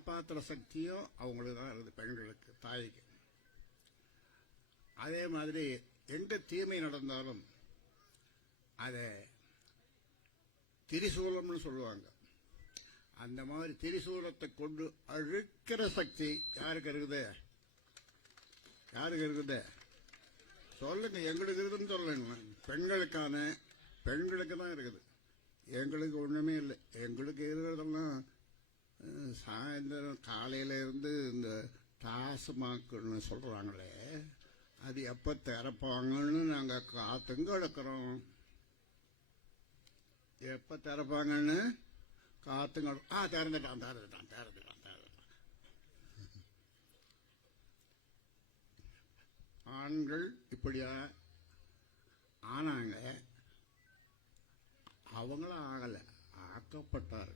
காப்பாற்றுற சக்தியும் அவங்களுக்கு தான் இருக்குது, பெண்களுக்கு, தாய்க்கு. அதே மாதிரி எங்க தீமை நடந்தாலும் அதை திரிசூலம்னு சொல்லுவாங்க. அந்த மாதிரி திரிசூலத்தை கொண்டு அழுக்கிற சக்தி யாருக்கு இருக்குது? யாருக்கு இருக்குது? சொல்லுங்க. எங்களுக்கு இருக்குதுன்னு சொல்லுங்க. பெண்களுக்கு தான் இருக்குது. எங்களுக்கு ஒண்ணுமே இல்லை. எங்களுக்கு இருக்கிறதெல்லாம் சாயந்தரம் காலையில இருந்து இந்த டாஸ்மாக்னு சொல்றாங்களே, அது எப்ப திறப்பாங்கன்னு நாங்க காத்துங்க கிடக்கிறோம். எப்ப திறப்பாங்கன்னு காத்துங்க. திறந்துட்டான். ஆண்கள் இப்படியா ஆனாங்க, அவங்களும் ஆகல, ஆக்கப்பட்டார்.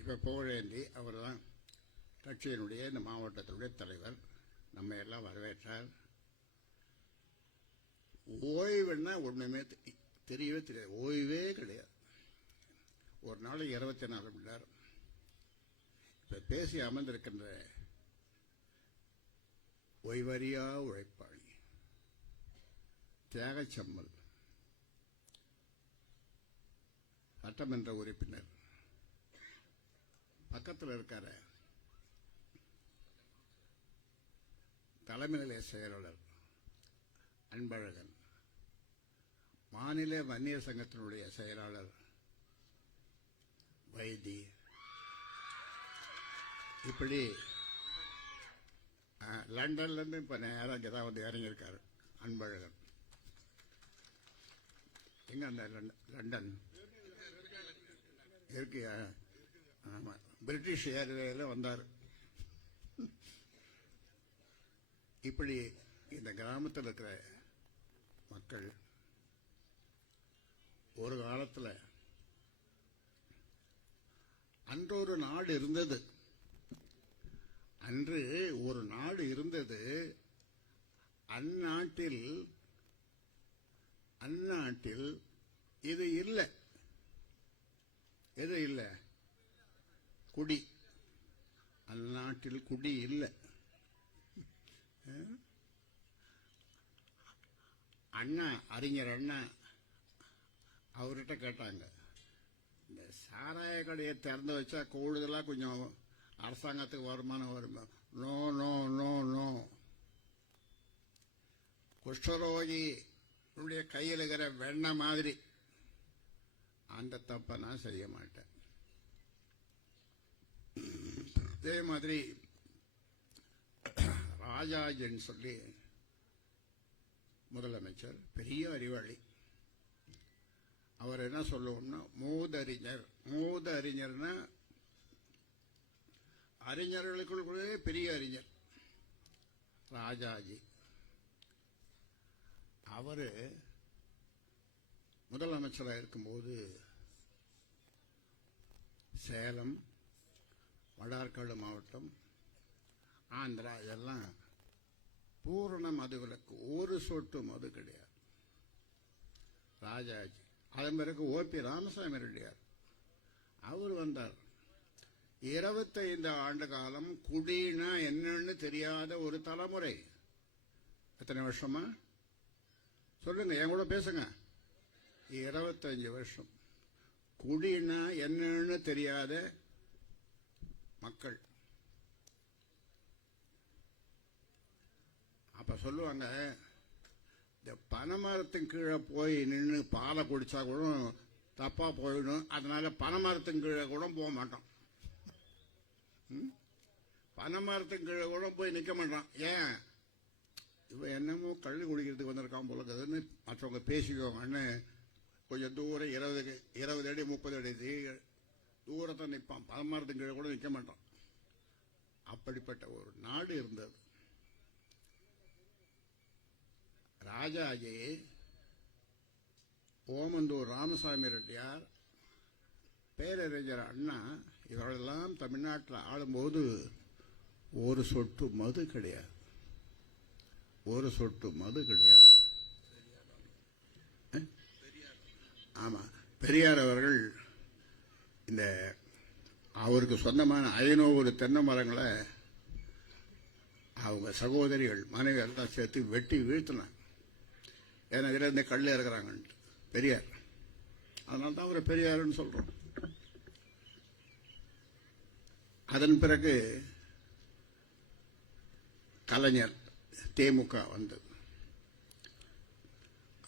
இப்ப புகழேந்தி அவர் தான் கட்சியினுடைய இந்த மாவட்டத்தினுடைய தலைவர். நம்ம எல்லாம் வரவேற்றார். ஓய்வுன்னா ஒண்ணுமே தெரியவே தெரியாது. ஓய்வே கிடையாது. ஒரு நாள் 24 மணி நேரம். இப்ப பேசி அமர்ந்திருக்கின்ற ஓய்வறியா உழைப்பாளி தியாகச்சம்மல், சட்டமன்ற உறுப்பினர், பக்கத்தில் இருக்கார தலைமை நிலைய செயலாளர் அன்பழகன், மாநில வன்னியர் சங்கத்தினுடைய செயலாளர் வைத்தி, இப்படி லண்டன்ல இருந்து இப்ப நேரம் இங்கதான் வந்து இறங்கியிருக்காரு அன்பழகன். எங்க அந்த லண்டன் இருக்கு? ஆமா, பிரிட்டிஷ் ஏர்வேல வந்தார். இப்படி இந்த கிராமத்தில் இருக்கிற மக்கள் ஒரு காலத்தில் அன்று ஒரு நாடு இருந்தது. அந்நாட்டில் இது இல்லை. எது இல்லை? குடி. அந்நாட்டில் குடி இல்லை. அண்ணா, அறிஞர் அண்ணா அவர்கிட்ட கேட்டாங்க, இந்த சாராய கடையை திறந்து வச்சா கூடுதலா கொஞ்சம் அரசாங்கத்துக்கு வருமானம் வருமா? No no no no. குஷ்டரோகி கையில் இருக்கிற வெண்ணெய் மாதிரி அந்த தப்ப நான் செய்ய மாட்டேன். அதே மாதிரி ராஜாஜின்னு சொல்லி முதலமைச்சர், பெரிய அறிவாளி. அவர் என்ன சொல்லுவோம்னா மூதறிஞர். மூதறிஞர்னா அறிஞர்களுக்குள்ளே பெரிய அறிஞர் ராஜாஜி. அவரு முதலமைச்சராக இருக்கும்போது சேலம், வடார்காடு மாவட்டம், ஆந்திரா இதெல்லாம் பூரண மதுவிலக்கு, ஒரு சொட்டு மது கிடையாது. ராஜாஜி. அதன் பிறகு ஓபி ராமசாமி ரெட்டியார் அவர் வந்தார். 25 ஆண்டு காலம் குடினா என்னன்னு தெரியாத ஒரு தலைமுறை. எத்தனை வருஷமா சொல்லுங்க, என் கூட பேசுங்க. 25 வருஷம் குடினா என்னன்னு தெரியாத மக்கள். அப்ப சொல்லுவாங்க, இந்த பனைமரத்தின் கீழே போய் நின்று பாலை குடிச்சா கூட தப்பா போயிடும், அதனால பனைமரத்தின் கீழே கூட போக மாட்டோம். பனைமரத்தின் கீழே கூட போய் நிக்க மாட்டான். ஏன்? இவன் என்னமோ கள்ளு குடிக்கிறதுக்கு வந்திருக்கான் போல இருக்குதுன்னு மற்றவங்க பேசிக்குவாங்கன்னு கொஞ்சம் தூரம் 20 அடி 30 அடி தூரத்தை நிற்பான். பனைமரத்தின் கீழே கூட நிக்க மாட்டான். அப்படிப்பட்ட ஒரு நாடு இருந்தது. ராஜாஜி, ஓமந்தூர் ராமசாமி ரெட்டியார், பேரறிஞர் அண்ணா இவர்களெல்லாம் தமிழ்நாட்டில் ஆளும்போது ஒரு சொட்டு மது கிடையாது. ஒரு சொட்டு மது கிடையாது. ஆமா, பெரியார் அவர்கள் இந்த அவருக்கு சொந்தமான 500 தென்னை மரங்களை அவங்க சகோதரிகள் மனைவி எல்லாம் சேர்த்து வெட்டி வீழ்த்தினாங்க. ஏன்னா இதில் இருந்து கல்ல இருக்கிறாங்கன்ட்டு பெரியார். அதனால தான் அவரை பெரியாருன்னு சொல்றோம். அதன் பிறகு கலைஞர் திமுக வந்தது.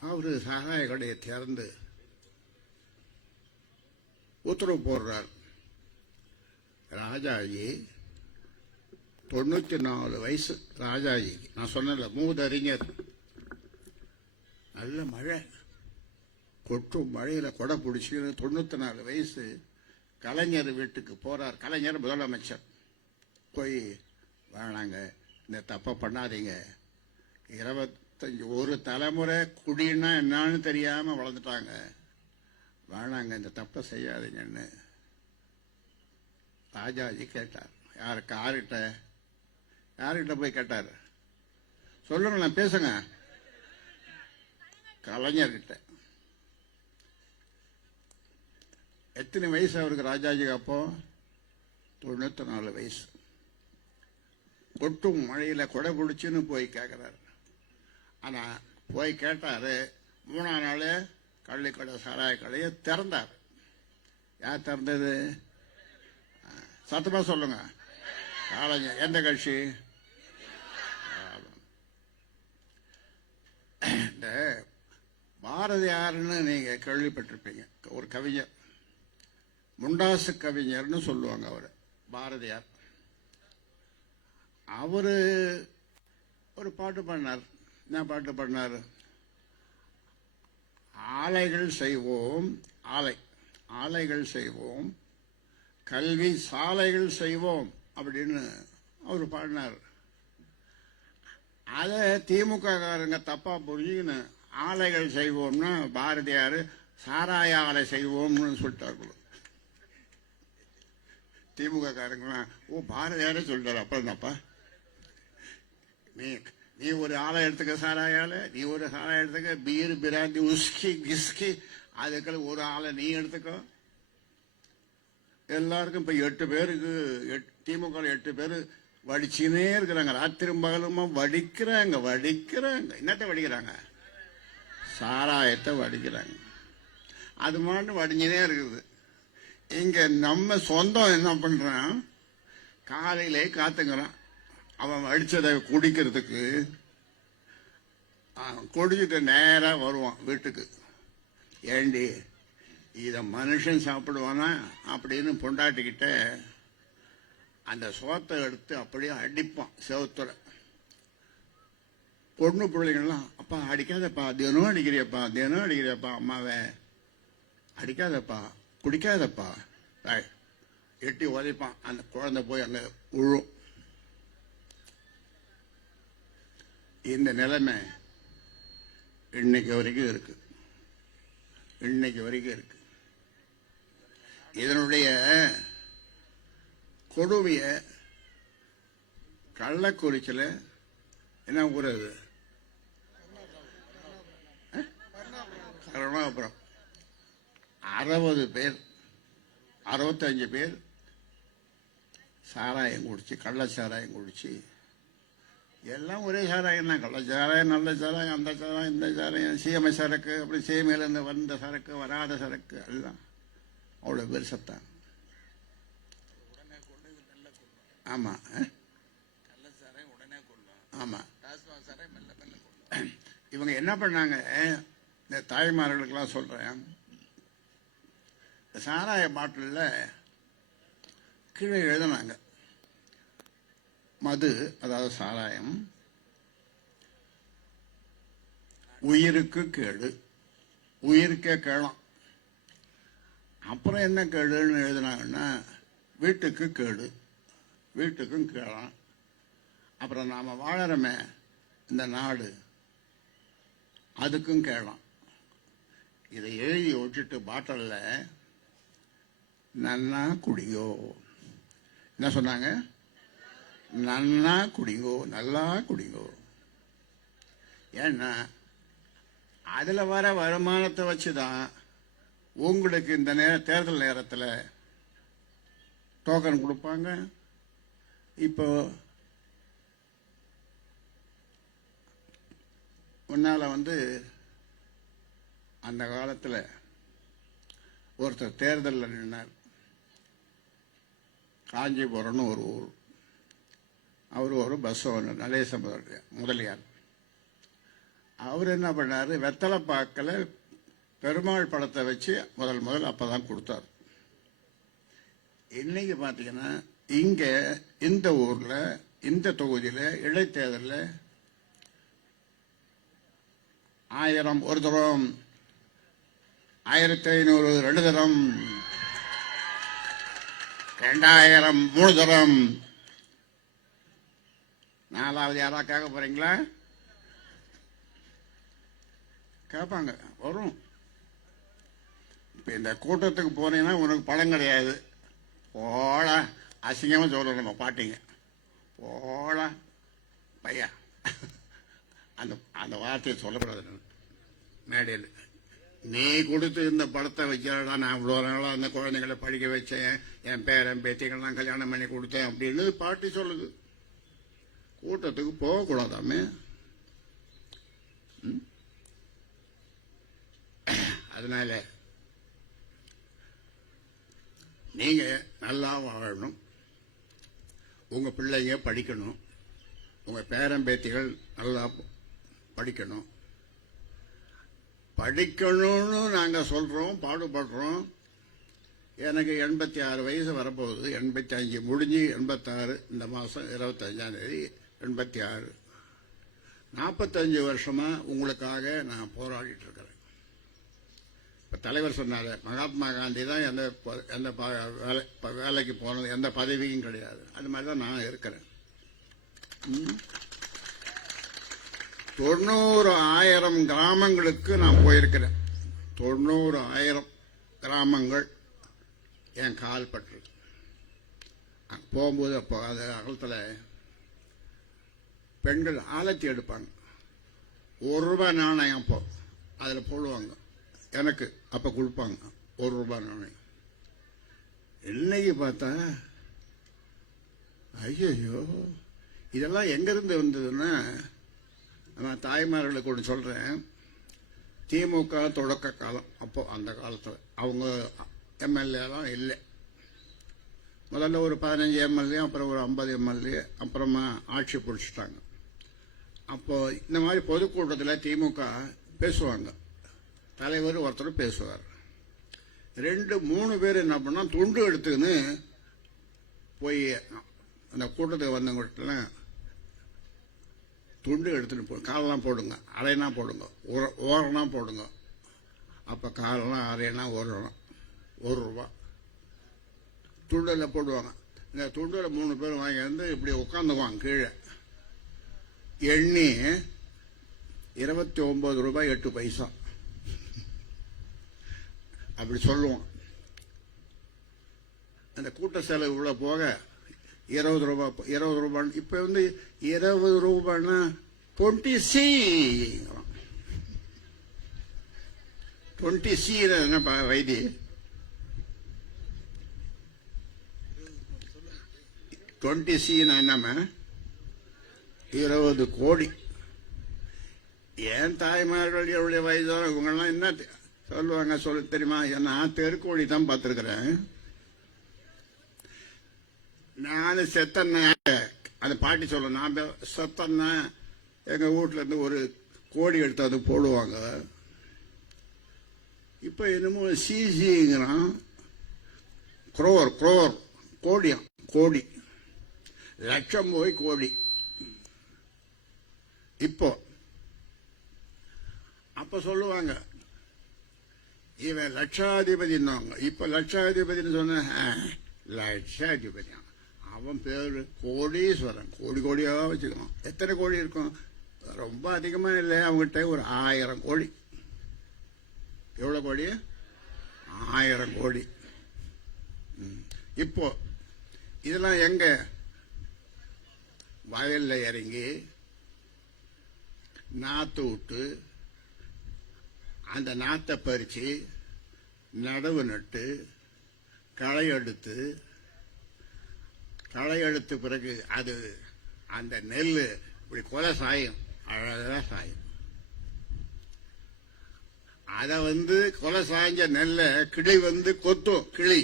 அவரு சாராய கடையை திறந்து உத்தரவு போடுறார். ராஜாஜி 94 வயசு ராஜாஜி. நான் சொன்னல மூதறிஞர். நல்ல மழை, கொட்டும் மழையில கொடை பிடிச்சி 94 வயசு கலைஞர் வீட்டுக்கு போறார். கலைஞர் முதலமைச்சர். போய் வேணாங்க, இந்த தப்பை பண்ணாதீங்க, 25 ஒரு தலைமுறை குடின்னா என்னன்னு தெரியாம வளர்ந்துட்டாங்க, வேணாங்க இந்த தப்பை செய்யாதீங்கன்னு ராஜாஜி கேட்டார். யார்கிட்ட போய் கேட்டார்? சொல்லுங்களேன், பேசுங்க. கலைஞர்கிட்ட. எத்தனை வயசு அவருக்கு ராஜாஜிக்கு அப்போ? 94 வயசு. கொட்டும் மழையில கொடை பிடிச்சுன்னு போய் கேட்கிறாரு. ஆனா போய் கேட்டாரு. 3ஆம் நாள் கள்ளிக்கடை சாராய கடையை திறந்தார். யார் திறந்தது? சத்தமா சொல்லுங்க. கலைஞர். எந்த கட்சி? இந்த பாரதியார்னு நீங்க கேள்விப்பட்டிருப்பீங்க. ஒரு கவிஞர், முண்டாசு கவிஞர்னு சொல்லுவாங்க அவரு, பாரதியார். அவரு ஒரு பாட்டு பண்ணார். என்ன பாட்டு பண்ணார்? ஆலைகள் செய்வோம், ஆலைகள் செய்வோம், கல்வி சாலைகள் செய்வோம் அப்படின்னு அவர் பாடினார். அதை திமுக காரங்க தப்பா புரிஞ்சுக்கின்னு ஆலைகள் செய்வோம்னா பாரதியார் சாராய ஆலை செய்வோம்னு சொல்லிட்டார்கள். திமுக காரங்க ஓ பாரதியாரே சொல்லிட்டாரு, அப்புறம் என்னப்பா நீ ஒரு ஆலை எடுத்துக்க சாராய ஆலை, நீ ஒரு சாராய எடுத்துக்க, பீர் பிராந்தி உஸ்கி கிஸ்கி, அதுக்கு ஒரு ஆலை நீ எடுத்துக்கோ. எல்லாருக்கும் இப்ப 8 பேருக்கு திமுக 8 பேர் வடிச்சுனே இருக்கிறாங்க. ராத்திரி பகலுமா வடிக்கிறாங்க. என்னத்தை வடிக்கிறாங்க? சாராயத்தை வடிக்கிறாங்க. அது மட்டும் வடிஞ்சுனே இருக்குது. இங்க நம்ம சொந்தம் என்ன பண்றான்? காலையிலே காத்துக்கிறான். அவன் அடிச்சதை குடிக்கிறதுக்கு குடிச்சிட்டு நேரா வருவான் வீட்டுக்கு. ஏண்டி இத மனுஷன் சாப்பிடுவானா அப்படின்னு பொண்டாட்டிக்கிட்ட அந்த சோத்தை எடுத்து அப்படியே அடிப்பான் செவத்துல. பொண்ணு பிள்ளைங்கள்லாம் அப்பா அடிக்காதப்பா, தினம் அடிக்கிறியப்பா, அம்மாவை அடிக்காதப்பா, குடிக்காதப்பா, எட்டி உதைப்பான். அந்த குழந்தை போய் அங்க விழும். இந்த நிலைமை இன்னைக்கு வரைக்கும் இருக்கு. இதனுடைய கொடுமைய கள்ளக்குறிச்சியில் என்ன ஊர் அது? கருணாபுரம். 60 பேர் 65 பேர் சாராயம் குடிச்சு, கள்ள சாராயம் குடிச்சு, எல்லாம் ஒரே சாராயம் தான். கள்ள சாராயம், நல்ல சாராயம், அந்த சாராயம், இந்த சாராயம், சீமை சரக்கு, அப்படி சீமையிலேருந்து வந்த சரக்கு, வராத சரக்கு, எல்லாம் அவ்வளோ பேர் சத்தான். ஆமா, ஆமா. இவங்க என்ன பண்ணாங்க? இந்த தாய்மார்களுக்கெல்லாம் சொல்றேன், சாராய பாட்டில் கீழே எழுதினாங்க, மது, அதாவது சாராயம், உயிருக்கு கேடு, உயிருக்கே கேளம். அப்புறம் என்ன கேடுன்னு எழுதினாங்கன்னா, வீட்டுக்கு கேடு, வீட்டுக்கும் கேளம். அப்புறம் நாம வாழறமே இந்த நாடு, அதுக்கும் கேளம். இதை எழுதி விட்டுட்டு பாட்டில்ல நன்னா குடிங்கோ. என்ன சொன்னாங்க? நன்னா குடிங்கோ, நல்லா குடிங்கோ. ஏன்னா அதுல வர வருமானத்தை வச்சுதான் உங்களுக்கு இந்த தேர்தல் நேரத்தில் டோக்கன் கொடுப்பாங்க. இப்போ முன்னால அந்த காலத்தில் ஒருத்தர் தேர்தலில் நின்னார். காஞ்சிபுரம்னு ஒரு ஊர். அவர் ஒரு பஸ் ஓனர், நடேச முதலியார். அவர் என்ன பண்ணார், வெத்தலைப்பாக்கில் பெருமாள் படத்தை வச்சு முதல் அப்பதான் கொடுத்தார். இன்னைக்கு பார்த்தீங்கன்னா இங்க இந்த ஊர்ல இந்த தொகுதியில் இடைத்தேர்தலில் 1000 ஒரு தரம், 1500 2 தரம், 2000 3 தரம். 4வது யாரா கேட்க போறீங்களா? கேட்பாங்க, வரும். இப்ப இந்த கூட்டத்துக்கு போனீங்கன்னா உனக்கு பணம் கிடையாது, போடா, அசிங்கமா சொல்லணும் நம்ம பாட்டிங்க, போடா பையா. அந்த வார்த்தையை சொல்லக்கூடாது மேடையில். நீ கொடுத்து இந்த படத்தை வைக்கிறடா, நான் இவ்வளோ நாளாக அந்த குழந்தைங்களை படிக்க வச்சேன், என் பேரன் பேத்திகள்லாம் கல்யாணம் பண்ணி கொடுத்தேன் அப்படின்னு பாட்டி சொல்லுது. கூட்டத்துக்கு போகக்கூடாதாமே. அதனால நீங்க நல்லா வாழணும், உங்க பிள்ளைங்க படிக்கணும், உங்க பேரன் பேத்திகள் நல்லா படிக்கணும். படிக்கணும்னு நாங்க சொல்றோம், பாடுபடுறோம். எனக்கு 86 வயசு வரப்போகுது. 85 முடிஞ்சு 86, இந்த மாசம் 25ஆம் தேதி 86. 45 வருஷமா உங்களுக்காக நான் போராடிட்டு இருக்கிறேன். இப்ப தலைவர் சொன்னாரு, மகாத்மா காந்தி தான் எந்த வேலைக்கு போனது, எந்த பதவியும் கிடையாது. அது மாதிரிதான் நான் இருக்கிறேன். 90,000 கிராமங்களுக்கு நான் போயிருக்கிறேன். 90,000 கிராமங்கள் என் கால் பற்று. போகும்போது அப்போ அந்த காலத்தில் பெண்கள் ஆலத்தி எடுப்பாங்க, ₹1 நாணயம் அப்போ அதில் போடுவாங்க. எனக்கு அப்போ கொடுப்பாங்க ₹1 நாணயம். இன்னைக்கு பார்த்தா ஐயோ, இதெல்லாம் எங்கிருந்து வந்ததுன்னா, நான் தாய்மார்களுக்கு ஒன்று சொல்றேன். திமுக தொடக்க காலம், அப்போ அந்த காலத்தில் அவங்க எம்எல்ஏலாம் இல்லை. முதல்ல ஒரு 15 எம்எல்ஏ, அப்புறம் ஒரு 50 எம்எல்ஏ, அப்புறமா ஆட்சி பிடிச்சிட்டாங்க. அப்போ இந்த மாதிரி பொதுக்கூட்டத்தில் திமுக பேசுவாங்க, தலைவர் ஒருத்தர் பேசுவார். 2-3 பேர் என்ன பண்ணா, துண்டு எடுத்துன்னு போய் அந்த கூட்டத்துக்கு வந்தவங்கள்ட்டலாம் துண்டு எடுத்துட்டு போ, காலெல்லாம் போடுங்க, அரைனா போடுங்க, ஓரனா போடுங்க. அப்ப காலெல்லாம் அரைனா ஓரனா ₹1 துண்டுல போடுவாங்க. இந்த துண்டுல 3 பேர் வாங்கி வந்து இப்படி உட்காந்துக்குவாங்க கீழே. எண்ணி ₹29.08 அப்படி சொல்லுவோம். அந்த கூட்ட செலவு உள்ள போக ₹20. இப்ப ₹20 20C. 20C என்னப்பா வைத்தி? 20C என்னமா? 20 கோடி. ஏன் தாய்மார்கள் எவ்வளவு வயதான இவங்கெல்லாம் என்ன சொல்லுவாங்க சொல்ல தெரியுமா? நான் தெருக்கோழி தான் பார்த்திருக்கிறேன். நான் செத்தன்னா அந்த பாட்டி சொல்ல, நான் செத்தன்னா எங்க வீட்டுல இருந்து ஒரு கோடி எடுத்து அது போடுவாங்க. இப்ப என்னமோ சிசிங்கிறான், குரோர் கோடியாம், கோடி லட்சம் போய் கோடி. இப்போ அப்ப சொல்லுவாங்க இவன் லட்சாதிபதினாங்க. இப்ப லட்சாதிபதினு சொன்ன, லட்சாதிபதி அவன் பேரு கோடீஸ்வரன். கோடியா வச்சுக்கணும். எத்தனை கோடி இருக்கும்? ரொம்ப அதிகமா இல்லை, அவங்ககிட்ட ஒரு 1000 கோடி. எவ்வளவு கோடி? 1000 கோடி. இப்போ இதெல்லாம் எங்க? வயல்ல இறங்கி நாத்து விட்டு அந்த நாத்தை பறிச்சு நடவு நட்டு களை எடுத்து களை எடுத்த பிறகு அது அந்த நெல் இப்படி கொலை சாயும், அழகா சாயும். அத கொலை சாய்ஞ்ச நெல்ல கிளி கொத்தும். கிளி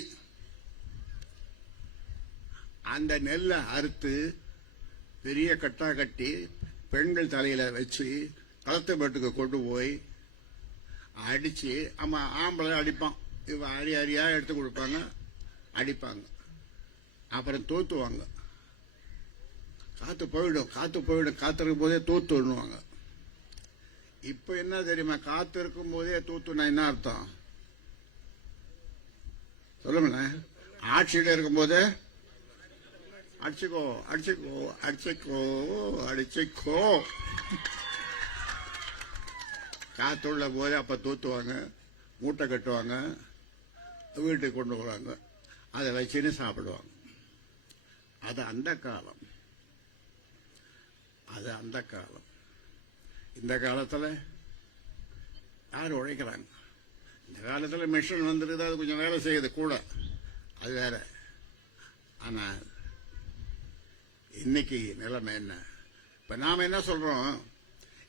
அந்த நெல்லை அறுத்து பெரிய கட்டா கட்டி பெண்கள் தலையில வச்சு களத்து பெட்டுக்கு கொண்டு போய் அடிச்சு, ஆமா ஆம்பளை அடிப்பான், இவ அரி அரியா எடுத்து கொடுப்பாங்க, அடிப்பாங்க, அப்புறம் தூத்துவாங்க. காத்து போயிடும் காத்திருக்கும் போதே தூத்து விடுவாங்க. இப்ப என்ன தெரியுமா, காத்து இருக்கும் போதே தூத்துனா என்ன அர்த்தம் சொல்லுங்களேன்? ஆட்சியில் இருக்கும் போதே அடிச்சுக்கோ அடிச்சுக்கோ அடிச்சுக்கோ அடிச்சுக்கோ, காத்துள்ள போதே அப்ப தூத்துவாங்க, மூட்டை கட்டுவாங்க, வீட்டுக்கு கொண்டு வருவாங்க, அதை வச்சுன்னு சாப்பிடுவாங்க. அது அந்த காலம், அது அந்த காலம். இந்த காலத்துல யார் உழைக்கிறாங்க? இந்த காலத்துல மிஷின் வந்துருது, அது கொஞ்சம் வேலை செய்யுது கூட, அது வேற. ஆனா இன்னைக்கு நிலைமை என்ன? இப்ப நாம என்ன சொல்றோம்,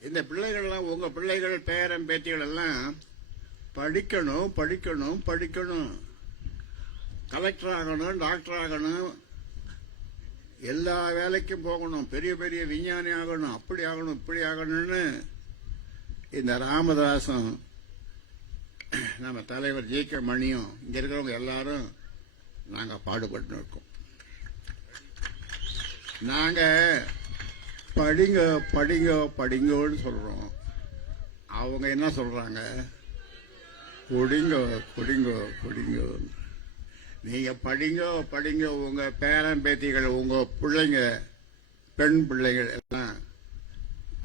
இந்த பிள்ளைகள்லாம், உங்க பிள்ளைகள் பேரன் பேத்திகள் எல்லாம் படிக்கணும் படிக்கணும் படிக்கணும், கலெக்டர் ஆகணும், டாக்டர் ஆகணும், எல்லா வேலைக்கும் போகணும், பெரிய பெரிய விஞ்ஞானி ஆகணும், அப்படி ஆகணும் இப்படி ஆகணும்னு இந்த ராமதாசும் நம்ம தலைவர் ஜி கே மணியும் இங்க இருக்கிறவங்க எல்லாரும் நாங்க பாடுபட்டு இருக்கோம். நாங்க படிங்க படிங்க படிங்கன்னு சொல்றோம், அவங்க என்ன சொல்றாங்க, குடிங்க குடிங்க குடிங்க. நீங்க படிங்க படிங்க, உங்க பேரன் பேத்திகள், உங்க பிள்ளைங்க, பெண் பிள்ளைகள் எல்லாம்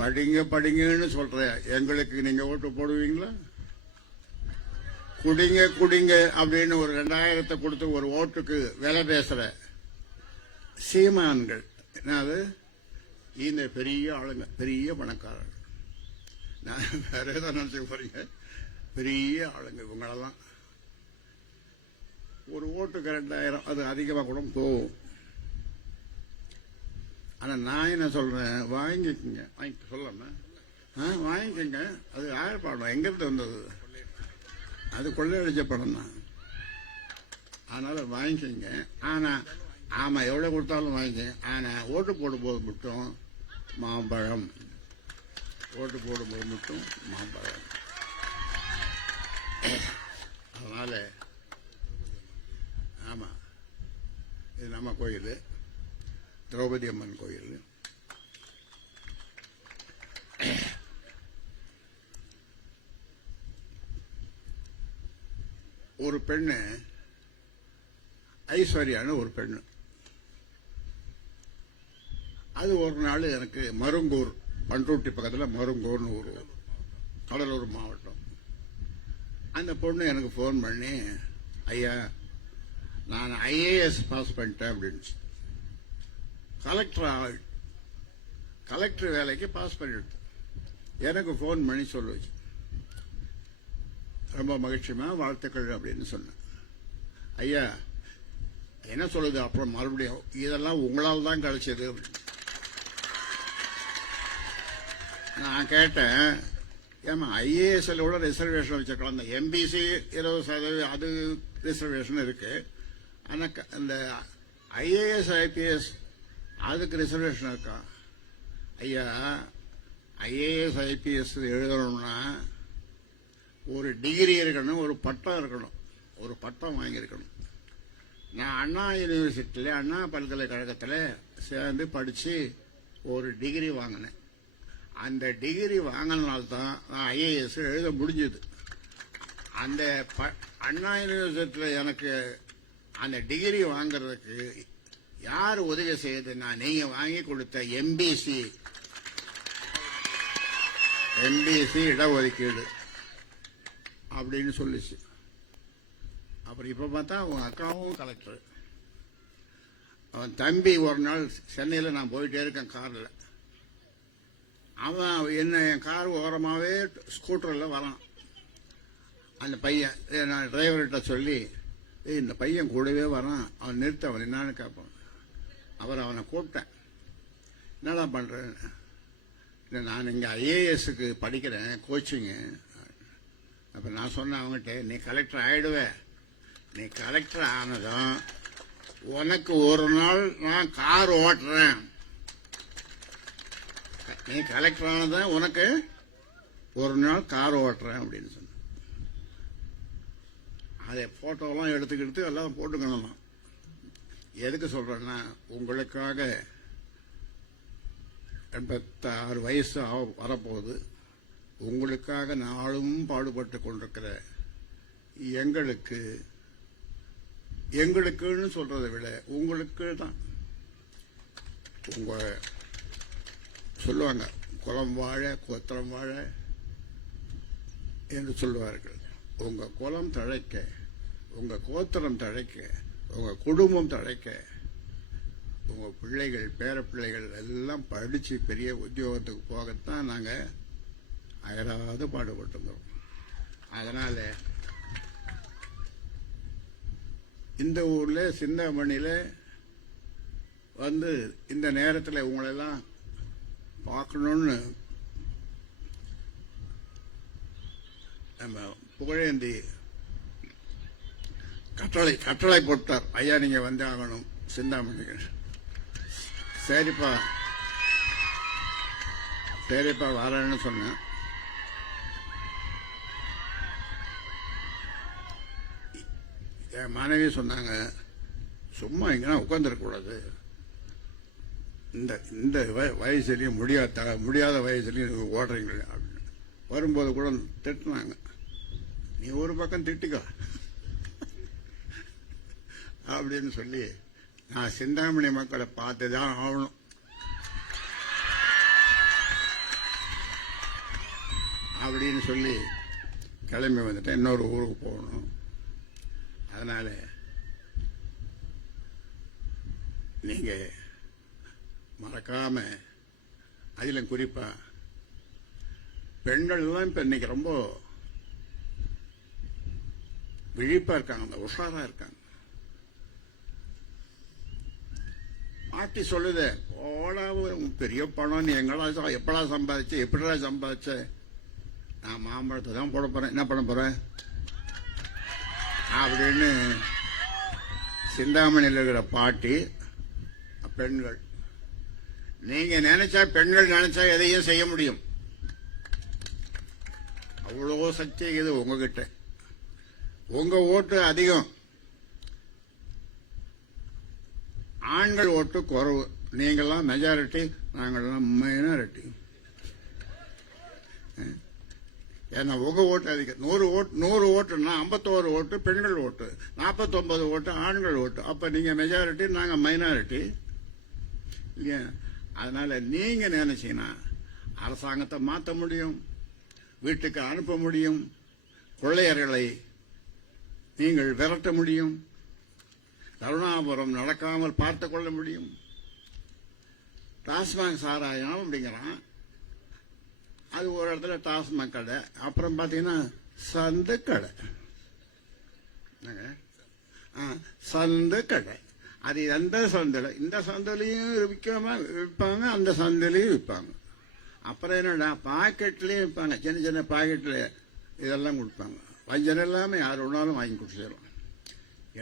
படிங்க படிங்கன்னு சொல்ற எங்களுக்கு நீங்க ஓட்டு போடுவீங்களா? குடிங்க குடிங்க அப்படின்னு ஒரு 2000 கொடுத்து ஒரு ஓட்டுக்கு விலை பேசுற சீமான்கள் என்னது, இந்த பெரிய ஆளுங்க, பெரிய பணக்காரர்கள். நான் வேற ஏதாவது நினைச்சு போறீங்க, பெரிய ஆளுங்க இவங்களெல்லாம். ஒரு ஓட்டுக்கு 2000, அது அதிகமாக கூட போகும். ஆனா நான் என்ன சொல்றேன், வாங்கிக்கங்க, வாங்கி சொல்லாம வாங்கிக்கங்க. அது யார் படம், எங்கிருந்து வந்தது? அது கொள்ளையடிச்ச படம் தான். அதனால வாங்கிக்கங்க. ஆனா ஆமா, எவ்வளவு கொடுத்தாலும் வாங்கிக்க. ஆனா ஓட்டு போடும்போது மட்டும் மாம்பழம், ஓட்டு போடும்போது மட்டும் மாம்பழம். அதனால ஆமா, இது நம்ம கோயில், திரௌபதி அம்மன் கோயில். ஒரு பெண்ணு, ஐஸ்வர்யான்னு ஒரு பெண்ணு, அது ஒரு நாள் எனக்கு மருங்கூர், பண்ருட்டி பக்கத்தில் மருங்கூர்னு ஒரு கடலூர் மாவட்டம், அந்த பொண்ணு எனக்கு போன் பண்ணி, ஐயா நான் ஐஏஎஸ் பாஸ் பண்ணிட்டேன் அப்படின்னு, கலெக்டர் வேலைக்கு பாஸ் பண்ணிவிட்டேன், எனக்கு போன் பண்ணி சொல்லுச்சு. ரொம்ப மகிழ்ச்சிமா, வாழ்த்துக்கள் அப்படின்னு சொன்னேன். ஐயா என்ன சொல்லுது அப்புறம் மறுபடியும், இதெல்லாம் உங்களால் தான் கிடைச்சது. நான் கேட்டேன், ஏமா ஐஏஎஸ்ல கூட ரிசர்வேஷன் வச்சிருக்கலாம், அந்த எம்பிசி 20% அது ரிசர்வேஷன் இருக்கு, ஆனா இந்த ஐஏஎஸ் ஐபிஎஸ் அதுக்கு ரிசர்வேஷன் இருக்கா? ஐயா ஐஏஎஸ் ஐபிஎஸ் எழுதணும்னா ஒரு டிகிரி இருக்கணும், ஒரு பட்டம் இருக்கணும், ஒரு பட்டம் வாங்கியிருக்கணும். நான் அண்ணா யூனிவர்சிட்டியில், அண்ணா பல்கலைக்கழகத்தில் சேர்ந்து படித்து ஒரு டிகிரி வாங்கினேன். அந்த டிகிரி வாங்கினால்தான் நான் ஐஏஎஸ் எழுத முடிஞ்சது. அந்த அண்ணா யூனிவர்சிட்டியில் எனக்கு அந்த டிகிரி வாங்கிறதுக்கு யார் உதவி செய்யுதுன்னா, நீங்க வாங்கி கொடுத்த எம்பிசி இடஒதுக்கீடு அப்படின்னு சொல்லிச்சு. அப்புறம் இப்ப பார்த்தா அவன் அக்காவும் கலெக்டர். அவன் தம்பி ஒரு நாள் சென்னையில் நான் போயிட்டே இருக்கேன் காரில், அவன் என்ன என் கார் ஓரமாகவே ஸ்கூட்டரில் வரான். அந்த பையன் நான் டிரைவர்கிட்ட சொல்லி, இந்த பையன் கூடவே வரான், அவன் நிறுத்த, அவன் என்னான்னு கேட்பான். அவனை கூப்பிட்டேன். என்னடா பண்றேன்? நான் இங்கே ஐஏஎஸ்க்கு படிக்கிறேன், கோச்சிங்கு. அப்போ நான் சொன்னேன் அவங்ககிட்ட, நீ கலெக்டர் ஆயிடுவே. நீ கலெக்டர் ஆனதும் உனக்கு ஒரு நாள் நான் கார் ஓட்டுறேன். நீ கலெக்டர் ஆனதும் உனக்கு ஒரு நாள் கார் ஓட்டுறேன் அப்படின்னு சொன்னேன். அதை போட்டோலாம் எடுத்துக்கிட்டு எல்லாம் போட்டுக்கணும். எதுக்கு சொல்றேன்னா, உங்களுக்காக 86 வயசு வரப்போகுது. உங்களுக்காக நாளும் பாடுபட்டு கொண்டிருக்கிற எங்களுக்குன்னு சொல்றதை விட உங்களுக்கு தான். உங்க சொல்லுவாங்க, குலம் வாழ கோத்திரம் வாழ என்று சொல்லுவார்கள். உங்க குலம் தழைக்க, உங்க கோத்திரம் தழைக்க, உங்க குடும்பம் தழைக்க, உங்க பிள்ளைகள் பேர பிள்ளைகள் எல்லாம் படிச்சு பெரிய உத்தியோகத்துக்கு போகத்தான் நாங்க அயராது பாடுபட்டுக்கிறோம். அதனால இந்த ஊர்ல சிந்தாமணியில வந்து இந்த நேரத்தில் உங்களெல்லாம் பார்க்கணும்னு நம்ம புகழேந்தி கட்டளை போட்டார். ஐயா நீங்க வந்து ஆகணும் சிந்தாமணிக்கு. சரிப்பா வரேன்னு சொன்னேன். என் மனைவி சொன்னாங்க, சும்மா எங்கன்னா உட்காந்துருக்கூடாது, இந்த வயசுலயும் முடியாத வயசுலயும் ஓடுறீங்களே அப்படின்னு. வரும்போது கூட திட்டினாங்க, நீ ஒரு பக்கம் திட்டிக்கோ அப்படின்னு சொல்லி, நான் சிந்தாமணி மக்களை பார்த்துதான் ஆகணும் அப்படின்னு சொல்லி கிளம்பி வந்துட்டேன். இன்னொரு ஊருக்கு போகணும். அதனால நீங்க மறக்காம, அதிலும் குறிப்பா பெண்கள் எல்லாம் இப்ப இன்னைக்கு ரொம்ப விழிப்பா இருக்காங்க, உஷாரா இருக்காங்க. பாட்டி சொல்லுது, ஓடா பெரிய பணம், நீ எங்களா எப்படா சம்பாதிச்ச, எப்படா சம்பாதிச்ச? நான் மாம்பழத்தை தான் போட போறேன், என்ன பண்ண போறேன் அப்படின்னு சிந்தாமணியில் இருக்கிற பாட்டி பெண்கள். நீங்க நினைச்சா, பெண்கள் நினைச்சா எதையும் செய்ய முடியும். அவ்வளோ சக்தி இது உங்ககிட்ட. உங்க ஓட்டு அதிகம், ஆண்கள் ஓட்டு குறைவு. நீங்கெல்லாம் மெஜாரிட்டி, நாங்கள்லாம் மைனாரிட்டி. ஏன்னா உங்க ஓட்டு அதிகம். 100 ஓட்டுன்னா 51 ஓட்டு பெண்கள் ஓட்டு, 49 ஓட்டு ஆண்கள் ஓட்டு. அப்ப நீங்க மெஜாரிட்டி, நாங்க மைனாரிட்டி இல்லையா? அதனால நீங்க நினைச்சீங்கன்னா அரசாங்கத்தை மாற்ற முடியும், வீட்டுக்கு அனுப்ப முடியும், கொள்ளையர்களை நீங்கள் விரட்ட முடியும், கருணாபுரம் நடக்காமல் பார்த்து கொள்ள முடியும். டாஸ்மாக் சாராயம் அப்படிங்கிறான், அது ஒரு இடத்துல டாஸ்மாக் கடை, அப்புறம் பாத்தீங்கன்னா சந்து கடை, சந்து கடை. அது எந்த சந்தையில, இந்த சந்தையிலையும் விற்பாங்க, அந்த சந்தையிலையும் விற்பாங்க. அப்புறம் என்னடா, பாக்கெட்லயும் விற்பாங்க, சின்ன சின்ன பாக்கெட்ல இதெல்லாம் கொடுப்பாங்க. வஞ்சனம் இல்லாம யார் ஒன்றாலும் வாங்கி கொடுத்துரும்.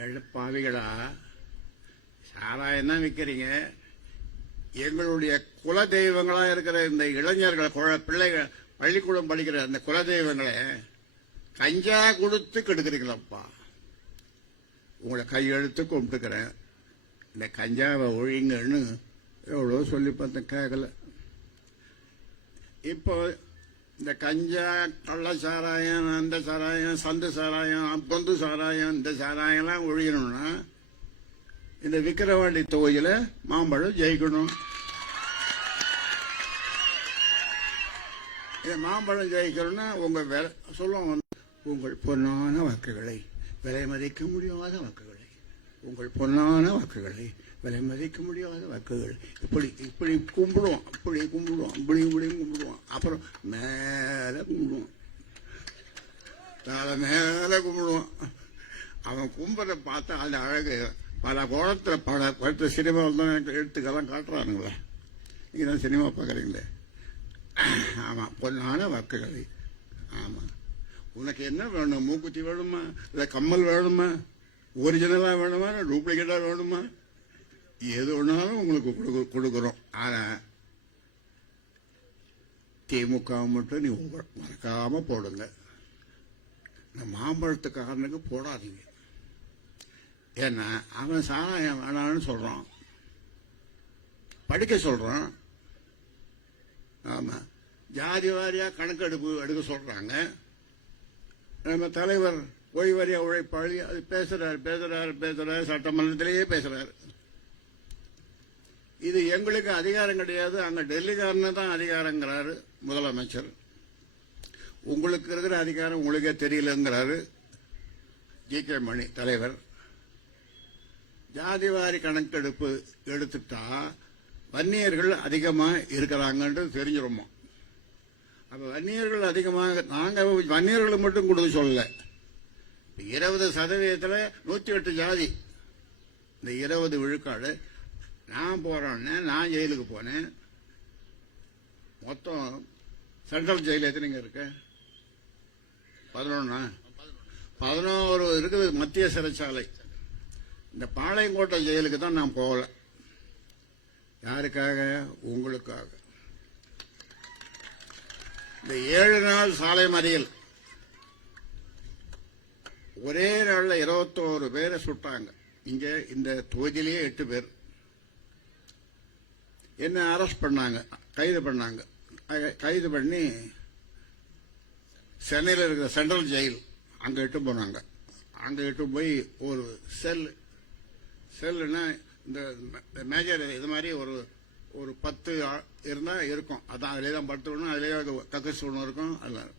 எழுப்பாவிகளா, சாராயம் தான் விற்கிறீங்க. எங்களுடைய குல தெய்வங்களா இருக்கிற இந்த இளைஞர்கள், பிள்ளைகள், பள்ளிக்கூடம் படிக்கிற அந்த குல தெய்வங்களை கஞ்சா கொடுத்து கெடுக்கிறீங்களப்பா. உங்களை கையெழுத்து கும்பிட்டுக்கிறேன், இந்த கஞ்சாவை ஒழிங்கன்னு எவ்வளோ சொல்லி பார்த்தேன், கேட்கல. இப்போ இந்த கஞ்சா, கள்ள சாராயம், அந்த சாராயம், சந்து சாராயம், பொந்து சாராயம், இந்த சாராயம்லாம் ஒழியணும்னா இந்த விக்கிரவாண்டி தொகுதியில மாம்பழம் ஜெயிக்கணும். மாம்பழம் ஜெயிக்கணும்னா உங்க சொல்லுவாங்க, உங்கள் பொன்னான வாக்குகளை விலை மதிக்க முடியாத வாக்குகளை, உங்கள் பொன்னான வாக்குகளை விலை மதிக்க முடியாத வாக்குகள். இப்படி இப்படி கும்பிடுவான், அப்படி கும்பிடுவான், இப்படி இப்படியும் கும்பிடுவான். அப்புறம் மேல கும்பிடுவான், மேல கும்பிடுவான். அவன் கும்பலை பார்த்தா அந்த அழகு பல கோணத்தில் பல படுத்த சினிமாவில் தான் எடுத்துக்கெல்லாம் காட்டுறானுங்களே. நீங்கள் தான் சினிமா பார்க்குறீங்களே. ஆமாம், பொண்ணான வாக்குகளை. ஆமாம், உனக்கு என்ன வேணும்? மூக்குத்தி வேணுமா, இல்லை கம்மல் வேணுமா, ஒரிஜினலாக வேணுமா, டூப்ளிகேட்டாக வேணுமா, எது வேணாலும் உங்களுக்கு கொடுக்குறோம். ஆனால் திமுக மட்டும் நீ மறக்காம போடுங்க. இந்த மாம்பழத்துக்காரனுக்கு போடாதீங்க. ஏன்னா அவன் சாராயம் வேணான்னு சொல்றான், படிக்க சொல்றான். ஆமா, ஜாதி வாரியா கணக்கெடுப்பு எடுக்க சொல்றாங்க. நம்ம தலைவர் ஓய்வறியா உழைப்பாளி அது பேசுறாரு, சட்டமன்றத்திலேயே பேசுறாரு. இது எங்களுக்கு அதிகாரம் கிடையாது, அங்க டெல்லிக்காரனு தான் அதிகாரங்கிறாரு முதலமைச்சர். உங்களுக்கு இருக்கிற அதிகாரம் உங்களுக்கே தெரியலங்கிறாரு ஜி.கே. மணி தலைவர். ஜாதிவாரி கணக்கெடுப்பு எடுத்துட்டா வன்னியர்கள் அதிகமா இருக்கிறாங்கன்றது தெரிஞ்சிருமோ. அப்ப வன்னியர்கள் அதிகமாக, நாங்க வன்னியர்களை மட்டும் கொடுத்து சொல்லல, 20% 108 ஜாதி, இந்த 20 விழுக்காடு. நான் போறேன்னு நான் ஜெயிலுக்கு போனேன். மொத்தம் சென்ட்ரல் ஜெயில எத்தனைங்க இருக்கு? 11 இருக்குது மத்திய சிறைச்சாலை. இந்த பாளையங்கோட்டை ஜெயிலுக்கு தான் நான் போகல. யாருக்காக? உங்களுக்காக. இந்த 7 நாள் சாலை மறியல், ஒரே நாள்ல 21 பேரை சுட்டாங்க. இங்க இந்த தொகுதியிலேயே 8 பேர் என்ன அரெஸ்ட் பண்ணாங்க, கைது பண்ணாங்க. கைது பண்ணி சென்னையில் இருக்கிற சென்ட்ரல் ஜெயில் அங்க இட்டு போனாங்க. அங்க இட்டு போய் ஒரு செல்லுன்னா இந்த மேஜர் இது மாதிரி ஒரு 10 இருந்தா இருக்கும். அதான் அதிலே தான் படுத்துக்கணும், அதிலேயே கக்கஸ் ஒன்று இருக்கும். அதெல்லாம்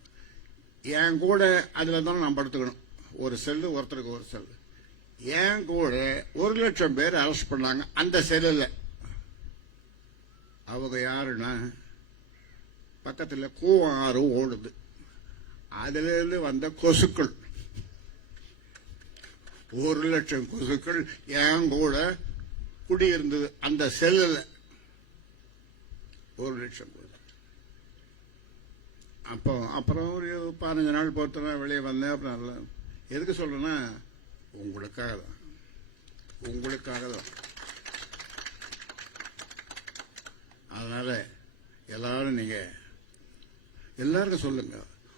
என் கூட அதில் தான் நான் படுத்துக்கணும். ஒரு செல்லு, ஒருத்தருக்கு ஒரு செல்லு. என் கூட 1,00,000 பேர் அரெஸ்ட் பண்ணாங்க அந்த செல்லில். அவங்க யாருன்னா, பக்கத்தில் கூவம் ஆறு ஓடுது, அதுல இருந்து வந்த கொசுக்கள். 1,00,000 கொசுக்கள் என் கூட குடியிருந்தது அந்த செல்லுல. 1,00,000 கொசு. அப்புறம் ஒரு 15 நாள் பொறுத்தனா வெளியே வந்தேன். அப்புறம் நல்லா எதுக்கு சொல்றேன்னா, உங்களுக்காக தான். அதனால எல்லாரும் நீங்க எல்லாருக்கும் சொல்லுங்க.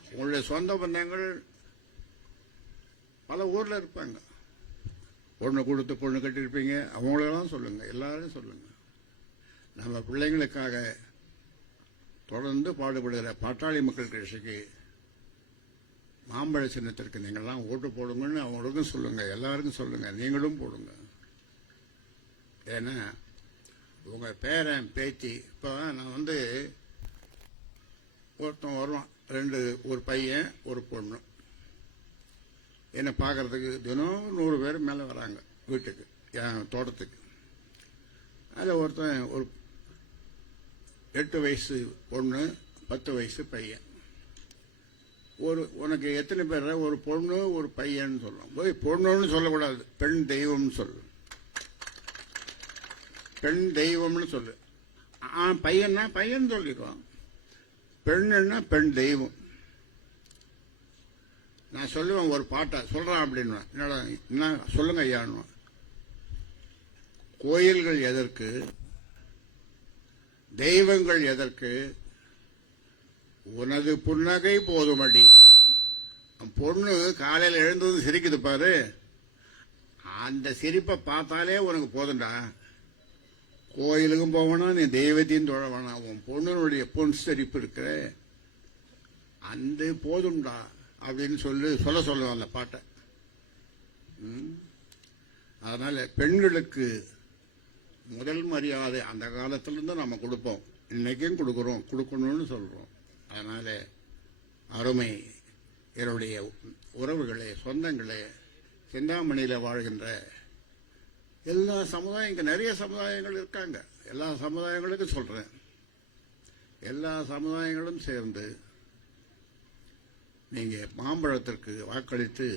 உங்களுடைய சொந்த பந்தங்கள் பல ஊர்ல இருப்பாங்க, பொண்ணு கொடுத்து பொண்ணு கட்டிருப்பீங்க, அவங்களெல்லாம் சொல்லுங்க, எல்லாரும் சொல்லுங்க. நம்ம பிள்ளைங்களுக்காக தொடர்ந்து பாடுபடுகிற பாட்டாளி மக்கள் கட்சிக்கு மாம்பழ சின்னத்திற்கு நீங்கள்லாம் ஓட்டு போடுங்கன்னு அவங்களுக்கும் சொல்லுங்க, எல்லாருக்கும் சொல்லுங்க, நீங்களும் போடுங்க. ஏன்னா உங்க பேரன் பேத்தி, இப்போ நான் ஒருத்தன் வருவான், ஒரு பையன் ஒரு பொண்ணு என்னை பார்க்கறதுக்கு தினம் 100 பேர் மேலே வராங்க வீட்டுக்கு, என் தோட்டத்துக்கு. அதில் ஒருத்தன் ஒரு 8 வயசு பொண்ணு, 10 வயசு பையன். உனக்கு எத்தனை பேர்? ஒரு பொண்ணு ஒரு பையன் சொல்லணும். போய் பொண்ணுன்னு சொல்லக்கூடாது, பெண் தெய்வம்னு சொல்லு. பெண் தெய்வம்னு சொல்லு. பையன்னா பையன் சொல்லிக்குவோம், பெண்ணுன்னா பெண் தெய்வம். நான் சொல்லுவேன், ஒரு பாட்டை சொல்றான் அப்படின்னு. என்னடா என்ன சொல்லுங்க ஐயான்னு. கோயில்கள் எதற்கு, தெய்வங்கள் எதற்கு, உனது புன்னகை போதுமடி. பொண்ணு காலையில் எழுந்தது சிரிக்குது பாரு, அந்த சிரிப்பை பார்த்தாலே உனக்கு போதும்டா. கோயிலுக்கும் போவனா, நீ தெய்வத்தையும் தொழ வேணாம், உன் பொண்ணுடைய பொன் சிரிப்பு இருக்கிற அந்த போதும்டா அப்படின்னு சொல்லுவோம் அந்த பாட்டை. அதனால பெண்களுக்கு முதல் மரியாதை அந்த காலத்திலிருந்து நம்ம கொடுப்போம், இன்னைக்கும் கொடுக்கணும்னு சொல்றோம். அதனால அருமை என்னுடைய உறவுகளே, சொந்தங்களே, சிந்தாமணியில வாழ்கின்ற எல்லா சமுதாயம், இங்க நிறைய சமுதாயங்கள் இருக்காங்க, எல்லா சமுதாயங்களுக்கும் சொல்றேன், எல்லா சமுதாயங்களும் சேர்ந்து நீங்க மாம்பழத்திற்கு வாக்களித்து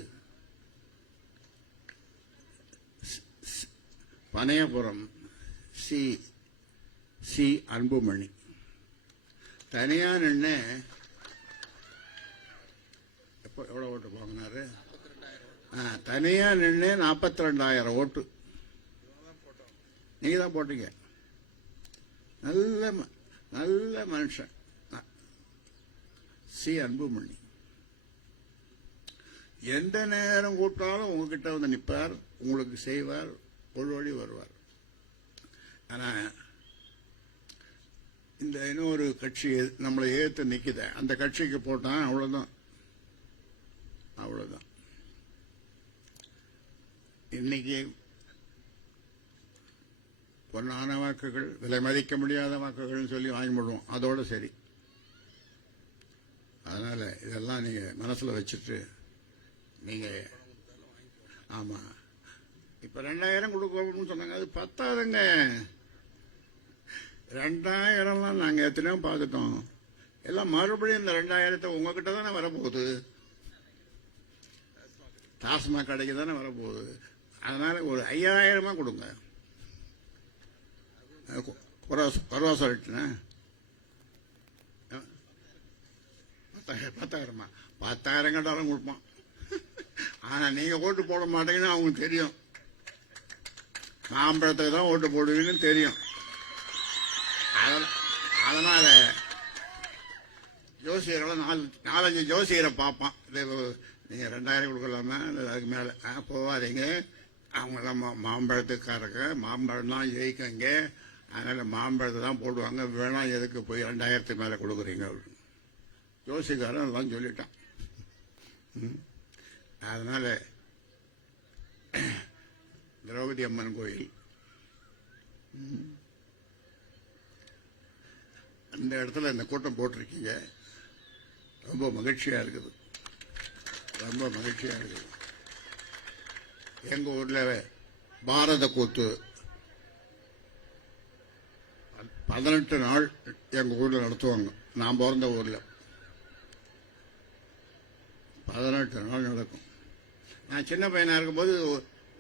பனையபுரம் சி சி அன்புமணி. தனியா நின்று எப்போ எவ்வளோ ஓட்டு வாங்கினாரு? தனியா நின்று 42,000 ஓட்டு நீங்க தான் போட்டீங்க. நல்ல நல்ல மனுஷன் சி அன்புமணி. எந்த நேரம் கூப்பிட்டாலும் உங்ககிட்ட வந்து நிற்பார், உங்களுக்கு செய்வார், ஒரு வழி வருவார். ஆனா இந்த இன்னொரு கட்சி நம்மளை ஏற்று நிக்குத, அந்த கட்சிக்கு போட்டான், அவ்வளவுதான் அவ்வளவுதான். இன்னைக்கு பொன்னான வாக்குகள், விலை மதிக்க முடியாத வாக்குகள் சொல்லி வாங்கி விடுவோம், அதோட சரி. அதனால இதெல்லாம் நீங்க மனசுல வச்சுட்டு நீங்க ஆமா இப்ப 2,000 கொடுக்கணும்னு சொன்னாங்க, அது பத்தாதுங்க. 2,000 நாங்க எத்தனையோ பார்த்துட்டோம். எல்லாம் மறுபடியும் இந்த 2,000 உங்ககிட்ட தானே வரப்போகுது, டாஸ்மாக் கடைக்கு தானே வரப்போகுது. அதனால ஒரு 5,000 கொடுங்க. குறவா சொல்லிட்டேன். 10,000 10,000 கேட்டாலும் கொடுப்பான். ஆனா நீங்க ஓட்டு போட மாட்டீங்கன்னு அவங்களுக்கு தெரியும். மாம்பழத்துக்கு தான் ஓட்டு போடுவீங்கன்னு தெரியும். அதனால ஜோசியர்களும் 4-5 ஜோசியரை பார்ப்பான். நீங்க 2,000 கொடுக்கலாமா, அதுக்கு மேல போவாதீங்க, அவங்க மாம்பழத்துக்காரங்க, மாம்பழம் தான் ஜெயிக்கங்க, அதனால மாம்பழத்தை தான் போடுவாங்க, வேணா எதுக்கு போய் 2,000 மேல கொடுக்குறீங்க அப்படின்னு ஜோசிக்காரன் எல்லாம் சொல்லிட்டான். அதனால திரௌபதி அம்மன் கோயில் அந்த இடத்துல இந்த கூட்டம் போட்டிருக்கீங்க, ரொம்ப மகிழ்ச்சியா இருக்குது, ரொம்ப மகிழ்ச்சியா இருக்குது. எங்க ஊர்ல பாரத கூத்து 18 நாள் எங்க ஊர்ல நடத்துவாங்க. நான் பிறந்த ஊர்ல 18 நாள் நடக்கும். நான் சின்ன பையனா இருக்கும்போது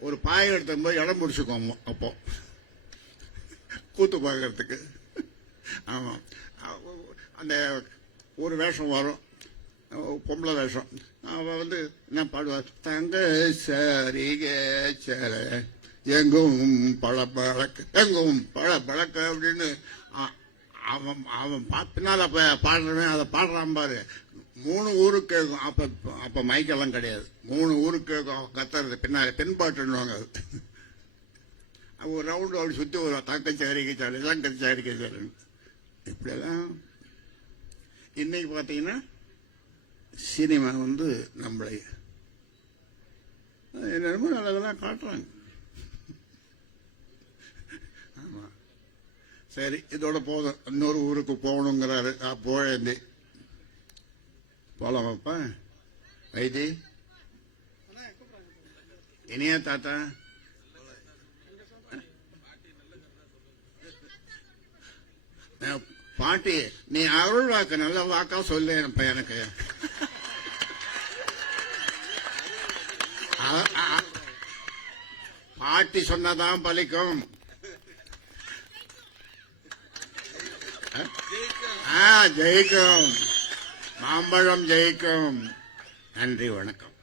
ஒரு பாய் எடுத்த போது இடம் பிடிச்சிக்குவோம். அப்போ கூத்து பார்க்கறதுக்கு. ஆமா, அந்த ஒரு வேஷம் வரும், பொம்பளை வேஷம். அவ வந்து என்ன பாடுவார், தங்க சரிக சேர எங்கும் பழ பழக்க எங்கும் பழ பழக்க அப்படின்னு அவன் அவன் பின்னால பாடுறவன் அதை பாடுறான் பாரு. 3 ஊருக்கு கேட்கும். அப்ப மைக்கெல்லாம் கிடையாது. 3 ஊருக்கு கத்துறது பின்னால பின்பாட்டுன்னுவாங்க. ஒரு ரவுண்டு அப்படி சுத்தி ஒரு தக்கச்சாரி கச்சாரி எல்லாம் கச்சாரி கச்சாரி இப்படியெல்லாம். இன்னைக்கு பாத்தீங்கன்னா சினிமா வந்து நம்மளை என்னமோ நல்லதெல்லாம் காட்டுறாங்க. ஆமா, சரி, இதோட போதும். இன்னொரு ஊருக்கு போகணுங்கிறாரு. போயந்தி போலாமாப்பா வைத்தி இனியா தாத்தா? பாட்டி, நீ அருள் வாக்கு நல்ல வாக்கா சொல்லு எனக்கு. பாட்டி சொன்னதான் பலிக்கும். ஜெயிக்கும், மாம்பழம் ஜெயிக்கும். நன்றி, வணக்கம்.